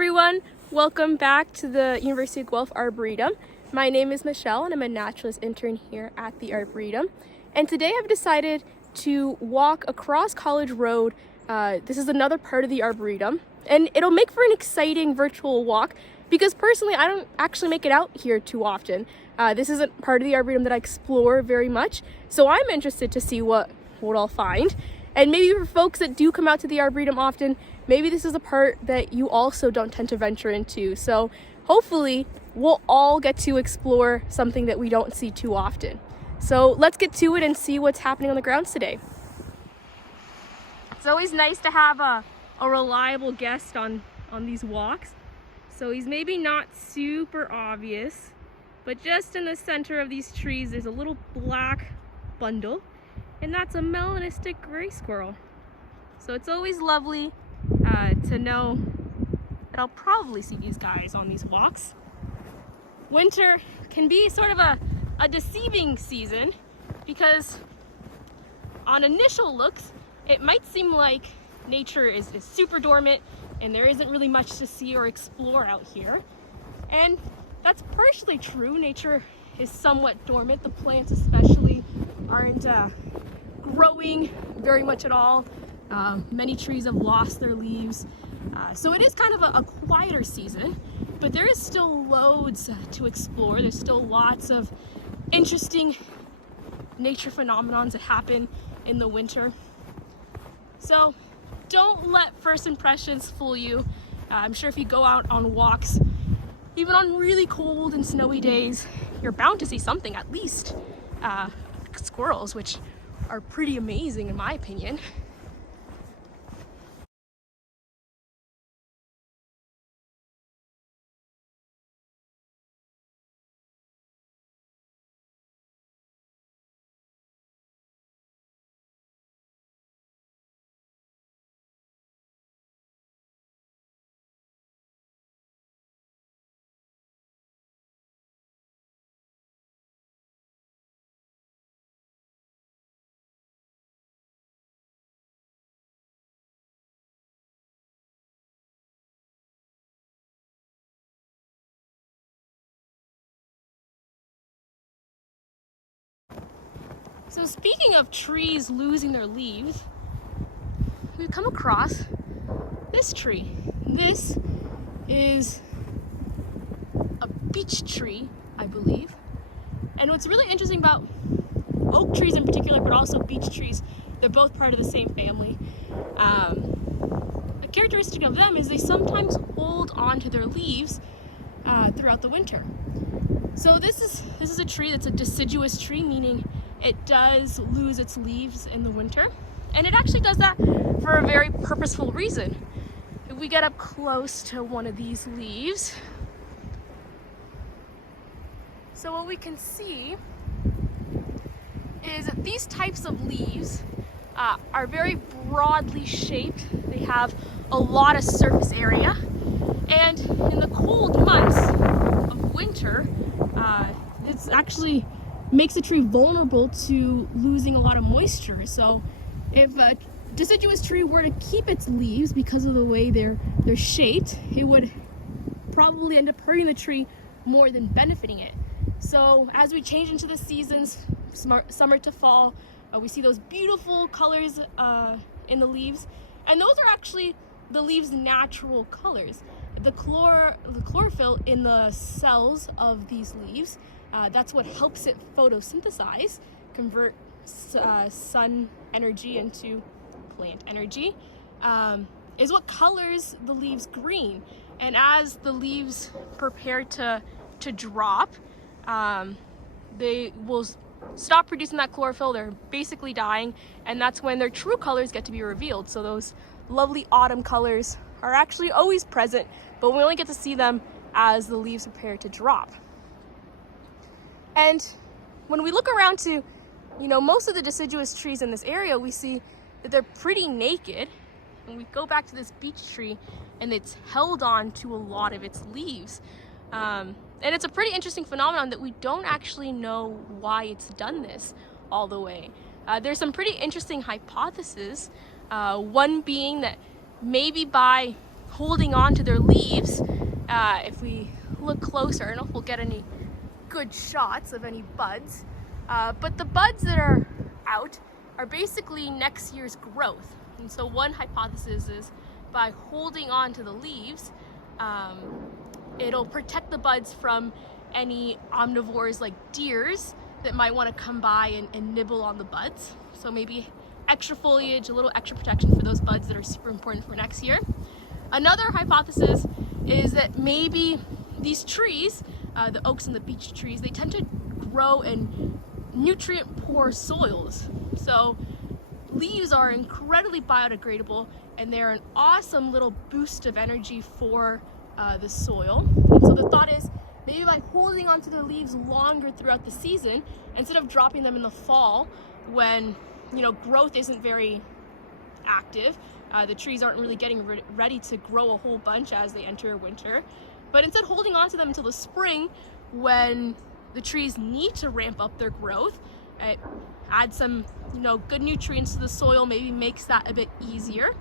everyone, welcome back to the University of Guelph Arboretum. My name is Michelle and I'm a naturalist intern here at the Arboretum. And today I've decided to walk across College Road. This is another part of the Arboretum and it'll make for an exciting virtual walk because personally I don't actually make it out here too often. This isn't part of the Arboretum that I explore very much, so I'm interested to see what I'll find. And maybe for folks that do come out to the Arboretum often, maybe this is a part that you also don't tend to venture into. So hopefully we'll all get to explore something that we don't see too often. So let's get to it and see what's happening on the grounds today. It's always nice to have a reliable guest on these walks. So he's maybe not super obvious, but just in the center of these trees there's a little black bundle. And that's a melanistic gray squirrel. So it's always lovely to know that I'll probably see these guys on these walks. Winter can be sort of a deceiving season because on initial looks, it might seem like nature is super dormant and there isn't really much to see or explore out here. And that's partially true. Nature is somewhat dormant. The plants especially aren't growing very much at all. Many trees have lost their leaves. So it is kind of a quieter season, but there is still loads to explore. There's still lots of interesting nature phenomenons that happen in the winter. So don't let first impressions fool you. I'm sure if you go out on walks, even on really cold and snowy days, you're bound to see something at least. Squirrels, which are pretty amazing in my opinion. So speaking of trees losing their leaves, we've come across this tree. This is a beech tree, I believe. And what's really interesting about oak trees in particular, but also beech trees, they're both part of the same family. A characteristic of them is they sometimes hold on to their leaves throughout the winter. So this is a tree that's a deciduous tree, meaning it does lose its leaves in the winter, and it actually does that for a very purposeful reason. If we get up close to one of these leaves, so what we can see is that these types of leaves are very broadly shaped. They have a lot of surface area, and in the cold months of winter, it's actually makes the tree vulnerable to losing a lot of moisture. So if a deciduous tree were to keep its leaves because of the way they're shaped, it would probably end up hurting the tree more than benefiting it. So as we change into the seasons, summer to fall, we see those beautiful colors in the leaves, and those are actually the leaves' natural colors. The chlorophyll in the cells of these leaves, that's what helps it photosynthesize, convert sun energy into plant energy, is what colors the leaves green. And as the leaves prepare to drop, they will stop producing that chlorophyll. They're basically dying, and that's when their true colors get to be revealed. So those lovely autumn colors are actually always present, but we only get to see them as the leaves prepare to drop. And when we look around to, most of the deciduous trees in this area, we see that they're pretty naked. And we go back to this beech tree and it's held on to a lot of its leaves. And it's a pretty interesting phenomenon that we don't actually know why it's done this all the way. There's some pretty interesting hypotheses. One being that maybe by holding on to their leaves. If we look closer, I don't know if we'll get any good shots of any buds, but the buds that are out are basically next year's growth. And so one hypothesis is by holding on to the leaves, it'll protect the buds from any omnivores like deers that might want to come by and nibble on the buds. So maybe extra foliage, a little extra protection for those buds that are super important for next year. Another hypothesis is that maybe these trees, the oaks and the beech trees, they tend to grow in nutrient poor soils. So leaves are incredibly biodegradable and they're an awesome little boost of energy for the soil. And so the thought is maybe by holding onto the leaves longer throughout the season, instead of dropping them in the fall when growth isn't very active, the trees aren't really getting ready to grow a whole bunch as they enter winter, but instead holding on to them until the spring when the trees need to ramp up their growth. It adds some good nutrients to the soil, maybe makes that a bit easier.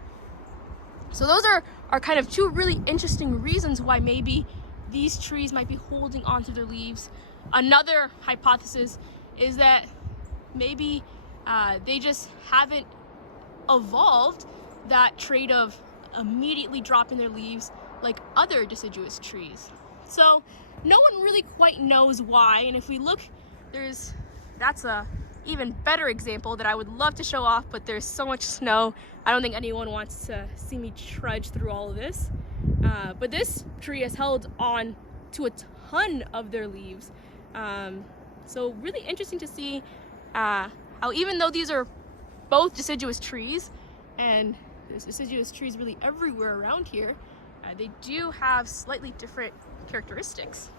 So those are kind of two really interesting reasons why maybe these trees might be holding onto their leaves. Another hypothesis is that maybe they just haven't evolved that trait of immediately dropping their leaves like other deciduous trees. So no one really quite knows why, and if we look, that's a even better example that I would love to show off, but there's so much snow, I don't think anyone wants to see me trudge through all of this. But this tree has held on to a ton of their leaves. So really interesting to see how even though these are both deciduous trees, and there's deciduous trees really everywhere around here, they do have slightly different characteristics.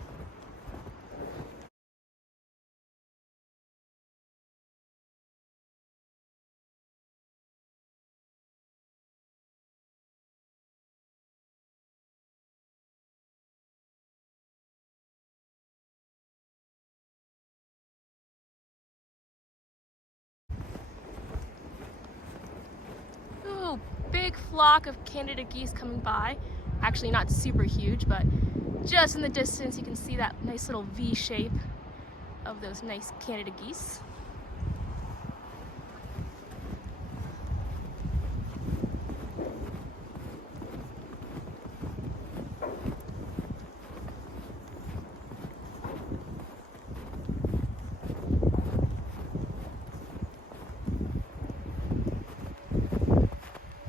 Ooh, big flock of Canada geese coming by. Actually not super huge, but just in the distance you can see that nice little V shape of those nice Canada geese.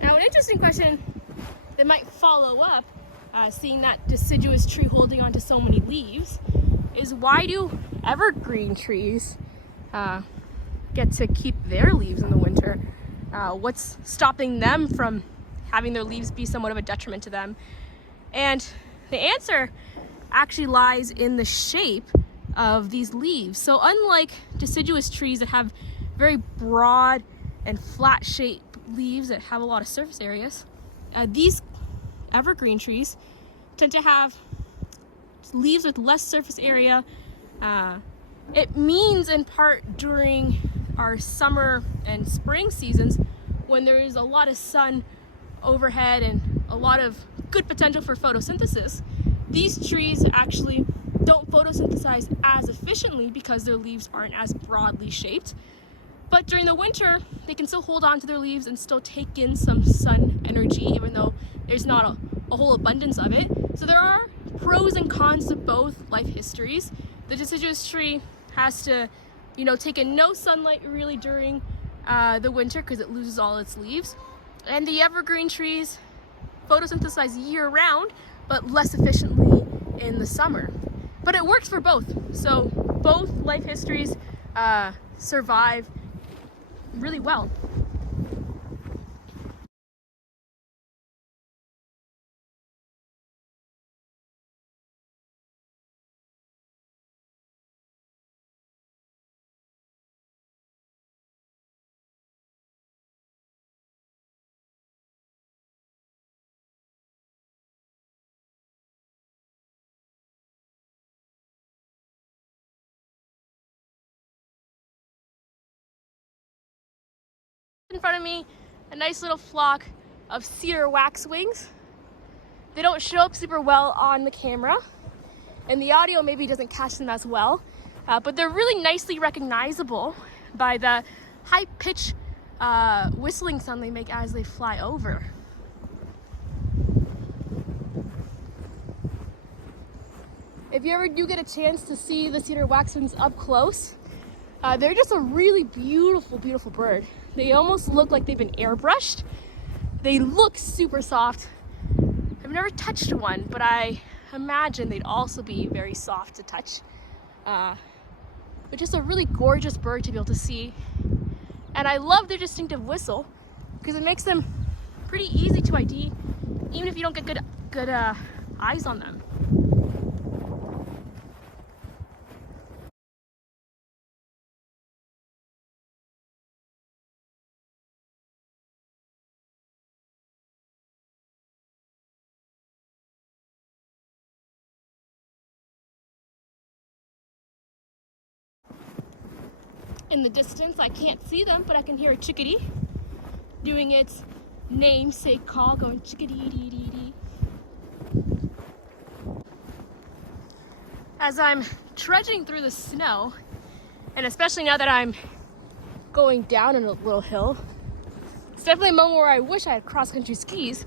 Now an interesting question that might follow up, seeing that deciduous tree holding on to so many leaves, is why do evergreen trees get to keep their leaves in the winter? What's stopping them from having their leaves be somewhat of a detriment to them? And the answer actually lies in the shape of these leaves. So unlike deciduous trees that have very broad and flat shaped leaves that have a lot of surface areas, these evergreen trees tend to have leaves with less surface area. It means in part during our summer and spring seasons when there is a lot of sun overhead and a lot of good potential for photosynthesis, these trees actually don't photosynthesize as efficiently because their leaves aren't as broadly shaped. But during the winter, they can still hold on to their leaves and still take in some sun energy, even though there's not a whole abundance of it. So there are pros and cons to both life histories. The deciduous tree has to, take in no sunlight really during the winter because it loses all its leaves. And the evergreen trees photosynthesize year round, but less efficiently in the summer. But it works for both. So both life histories survive really well. In front of me, a nice little flock of cedar waxwings. they don't show up super well on the camera, and the audio maybe doesn't catch them as well, but they're really nicely recognizable by the high-pitched whistling sound they make as they fly over. If you ever do get a chance to see the cedar waxwings up close, they're just a really beautiful, beautiful bird. They almost look like they've been airbrushed. They look super soft. I've never touched one, but I imagine they'd also be very soft to touch. But just a really gorgeous bird to be able to see. And I love their distinctive whistle because it makes them pretty easy to ID, even if you don't get good eyes on them. In the distance, I can't see them, but I can hear a chickadee doing its namesake call, going chickadee-dee-dee-dee. As I'm trudging through the snow, and especially now that I'm going down in a little hill, it's definitely a moment where I wish I had cross-country skis,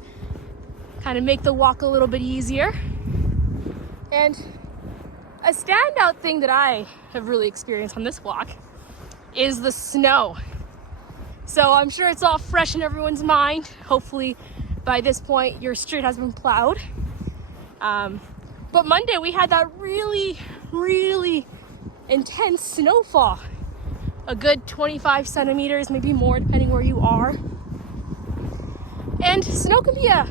kind of make the walk a little bit easier. And a standout thing that I have really experienced on this walk is the snow. So I'm sure it's all fresh in everyone's mind. Hopefully by this point your street has been plowed. But Monday we had that really, really intense snowfall. A good 25 centimeters, maybe more depending where you are. And snow can be a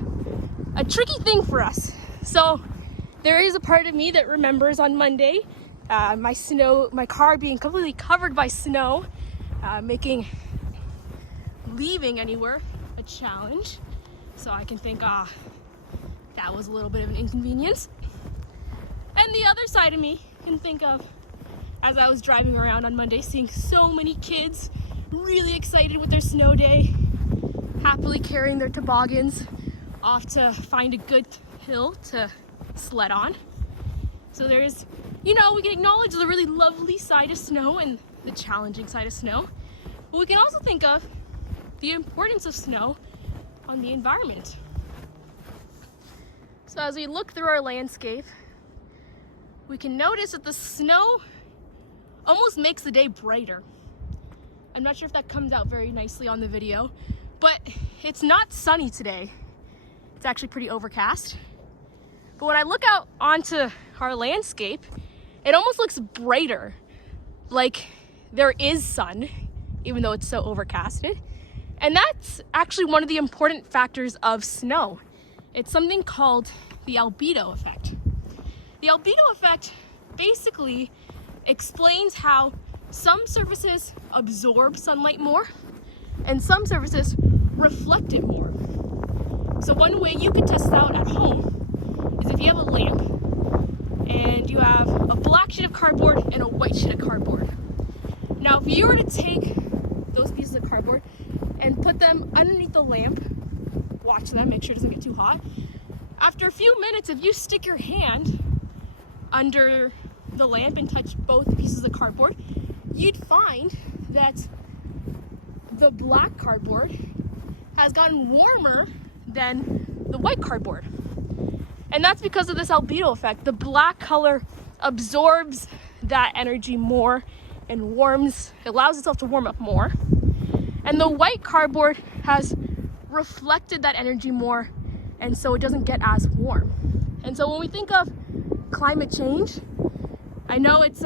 tricky thing for us. So there is a part of me that remembers on Monday my car being completely covered by snow, making leaving anywhere a challenge. So I can think, that was a little bit of an inconvenience. And the other side of me can think of, as I was driving around on Monday, seeing so many kids really excited with their snow day, happily carrying their toboggans off to find a good hill to sled on. So there's, we can acknowledge the really lovely side of snow and the challenging side of snow, but we can also think of the importance of snow on the environment. So as we look through our landscape, we can notice that the snow almost makes the day brighter. I'm not sure if that comes out very nicely on the video, but it's not sunny today. It's actually pretty overcast. But when I look out onto our landscape, it almost looks brighter, like there is sun, even though it's so overcasted. And that's actually one of the important factors of snow. It's something called the albedo effect. The albedo effect basically explains how some surfaces absorb sunlight more and some surfaces reflect it more. So one way you could test this out at home is if you have a lamp and you have a black sheet of cardboard and a white sheet of cardboard. Now if you were to take those pieces of cardboard and put them underneath the lamp, watch them, make sure it doesn't get too hot. After a few minutes, if you stick your hand under the lamp and touch both pieces of cardboard, you'd find that the black cardboard has gotten warmer than the white cardboard. And that's because of this albedo effect. The black color absorbs that energy more and allows itself to warm up more. And the white cardboard has reflected that energy more, and so it doesn't get as warm. And so when we think of climate change, I know it's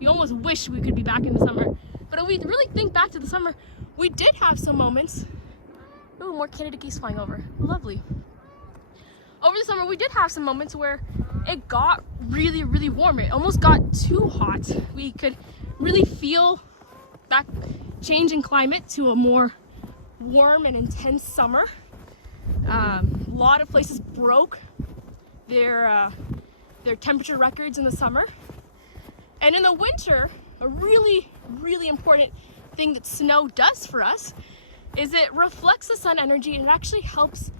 you almost wish we could be back in the summer, but if we really think back to the summer, we did have some moments. Oh, more Canada geese flying over. Lovely. Over the summer, we did have some moments where it got really, really warm. It almost got too hot. We could really feel that change in climate to a more warm and intense summer. A lot of places broke their temperature records in the summer. And in the winter, a really, really important thing that snow does for us is it reflects the sun energy, and it actually helps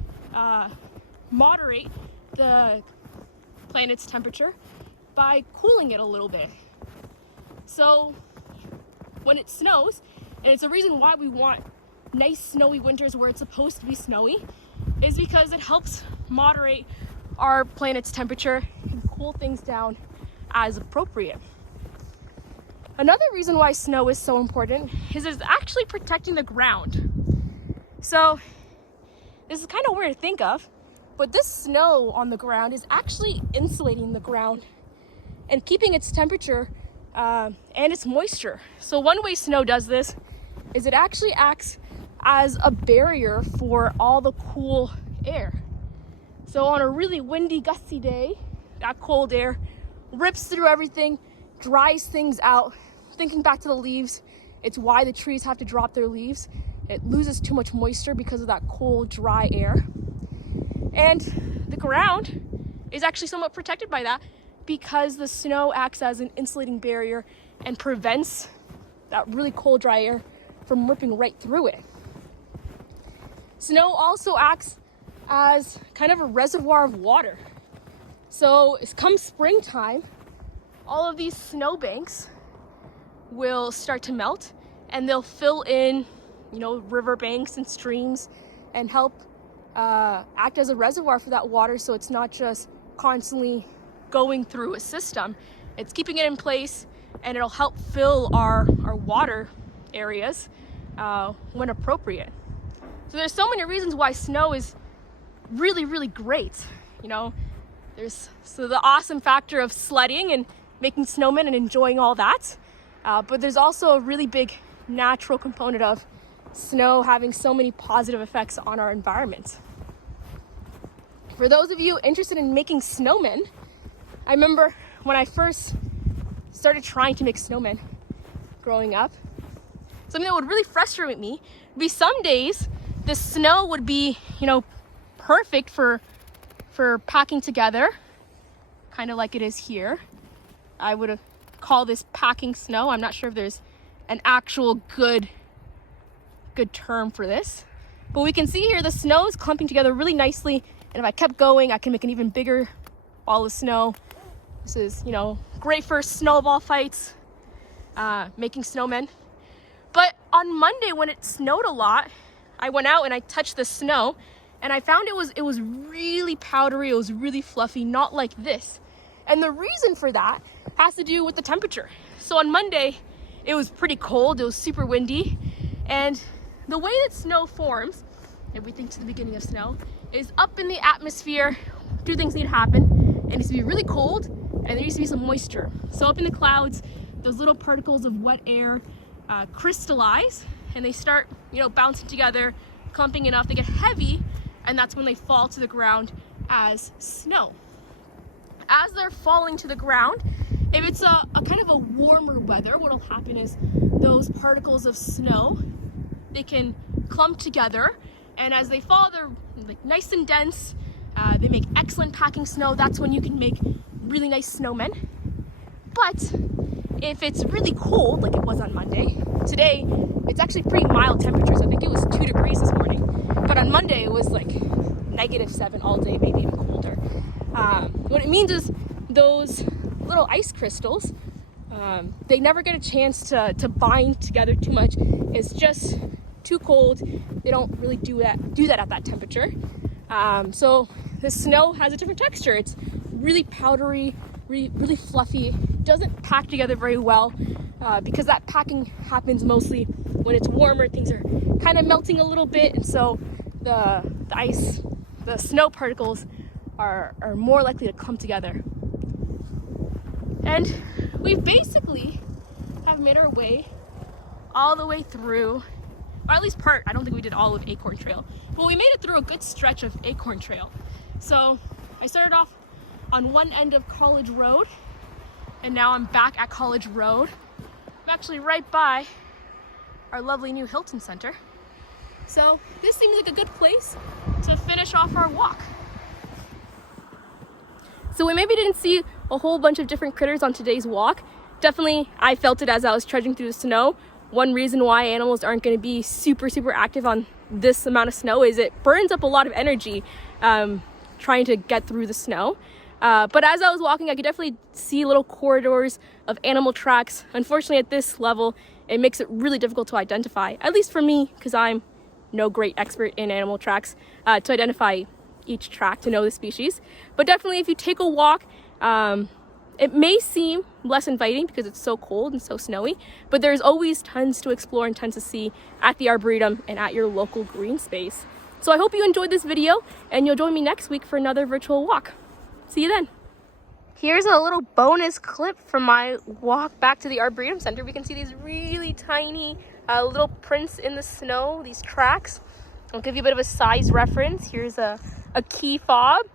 moderate the planet's temperature by cooling it a little bit. So when it snows, and it's a reason why we want nice snowy winters where it's supposed to be snowy, is because it helps moderate our planet's temperature and cool things down as appropriate. Another reason why snow is so important is it's actually protecting the ground. So this is kind of weird to think of, but this snow on the ground is actually insulating the ground and keeping its temperature and its moisture. So one way snow does this is it actually acts as a barrier for all the cool air. So on a really windy, gusty day, that cold air rips through everything, dries things out. Thinking back to the leaves, it's why the trees have to drop their leaves. It loses too much moisture because of that cold, dry air. And the ground is actually somewhat protected by that because the snow acts as an insulating barrier and prevents that really cold, dry air from ripping right through it. Snow also acts as kind of a reservoir of water. So come springtime, all of these snowbanks will start to melt and they'll fill in, river banks and streams and help act as a reservoir for that water, so it's not just constantly going through a system. It's keeping it in place, and it'll help fill our water areas when appropriate. So there's so many reasons why snow is really, really great. There's the awesome factor of sledding and making snowmen and enjoying all that. But there's also a really big natural component of snow having so many positive effects on our environment. For those of you interested in making snowmen, I remember when I first started trying to make snowmen growing up, something that would really frustrate me would be some days the snow would be, perfect for packing together, kind of like it is here. I would call this packing snow. I'm not sure if there's an actual good term for this, but we can see here the snow is clumping together really nicely, and if I kept going I can make an even bigger ball of snow. This is great for snowball fights, making snowmen. But on Monday when it snowed a lot, I went out and I touched the snow and I found it was really powdery, it was really fluffy, not like this. And the reason for that has to do with the temperature. So on Monday it was pretty cold, it was super windy, and the way that snow forms, if we think to the beginning of snow, is up in the atmosphere. Two things need to happen. It needs to be really cold and there needs to be some moisture. So up in the clouds, those little particles of wet air crystallize and they start bouncing together, clumping enough, they get heavy, and that's when they fall to the ground as snow. As they're falling to the ground, if it's a kind of a warmer weather, what'll happen is those particles of snow, they can clump together, and as they fall, they're nice and dense. They make excellent packing snow. That's when you can make really nice snowmen. But if it's really cold, like it was on Monday, today it's actually pretty mild temperatures. I think it was 2 degrees this morning, but on Monday it was like -7 all day, maybe even colder. What it means is those little ice crystals, they never get a chance to bind together too much. It's just too cold. They don't really do that at that temperature. So the snow has a different texture. It's really powdery, really fluffy. It doesn't pack together very well because that packing happens mostly when it's warmer. Things are kind of melting a little bit, and so the ice, the snow particles are more likely to clump together. And we basically have made our way all the way through, or at least part, I don't think we did all of Acorn Trail, but we made it through a good stretch of Acorn Trail. So I started off on one end of College Road, and now I'm back at College Road. I'm actually right by our lovely new Hilton Center. So this seems like a good place to finish off our walk. So we maybe didn't see a whole bunch of different critters on today's walk. Definitely, I felt it as I was trudging through the snow. One reason why animals aren't going to be super active on this amount of snow is it burns up a lot of energy trying to get through the snow. But as I was walking, I could definitely see little corridors of animal tracks. Unfortunately, at this level, it makes it really difficult to identify, at least for me, because I'm no great expert in animal tracks, to identify each track to know the species. But definitely, if you take a walk, it may seem less inviting because it's so cold and so snowy, but there's always tons to explore and tons to see at the Arboretum and at your local green space. So I hope you enjoyed this video, and you'll join me next week for another virtual walk. See you then. Here's a little bonus clip from my walk back to the Arboretum Center. We can see these really tiny little prints in the snow, these tracks. I'll give you a bit of a size reference. Here's a key fob.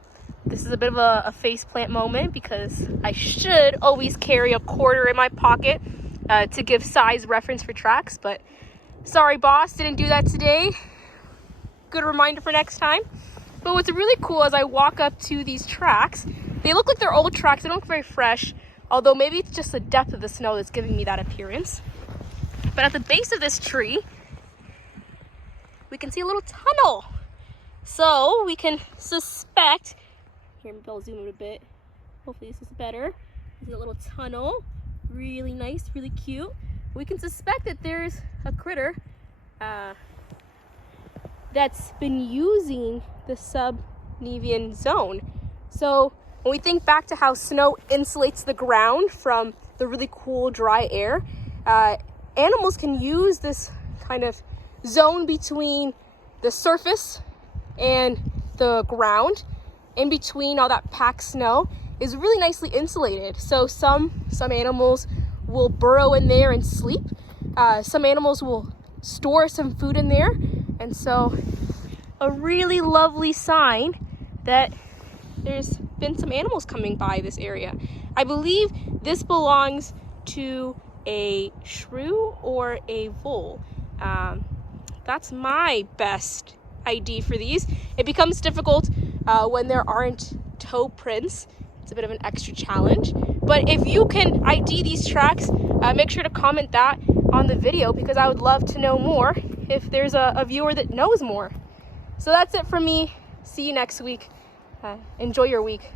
This is a bit of a faceplant moment because I should always carry a quarter in my pocket to give size reference for tracks, but sorry boss, didn't do that today. Good reminder for next time. But what's really cool as I walk up to these tracks, they look like they're old tracks, they don't look very fresh, although maybe it's just the depth of the snow that's giving me that appearance. But at the base of this tree, we can see a little tunnel. So we can suspect, here maybe I'll zoom in a bit, hopefully this is better. There's a little tunnel, really nice, really cute. We can suspect that there's a critter that's been using the sub-Nevian zone. So when we think back to how snow insulates the ground from the really cool dry air, animals can use this kind of zone between the surface and the ground, in between all that packed snow, is really nicely insulated. So some animals will burrow in there and sleep. Some animals will store some food in there. And so a really lovely sign that there's been some animals coming by this area. I believe this belongs to a shrew or a vole. That's my best ID for these. It becomes difficult when there aren't toe prints. It's a bit of an extra challenge. But if you can ID these tracks, make sure to comment that on the video because I would love to know more if there's a viewer that knows more. So that's it from me. See you next week. Enjoy your week.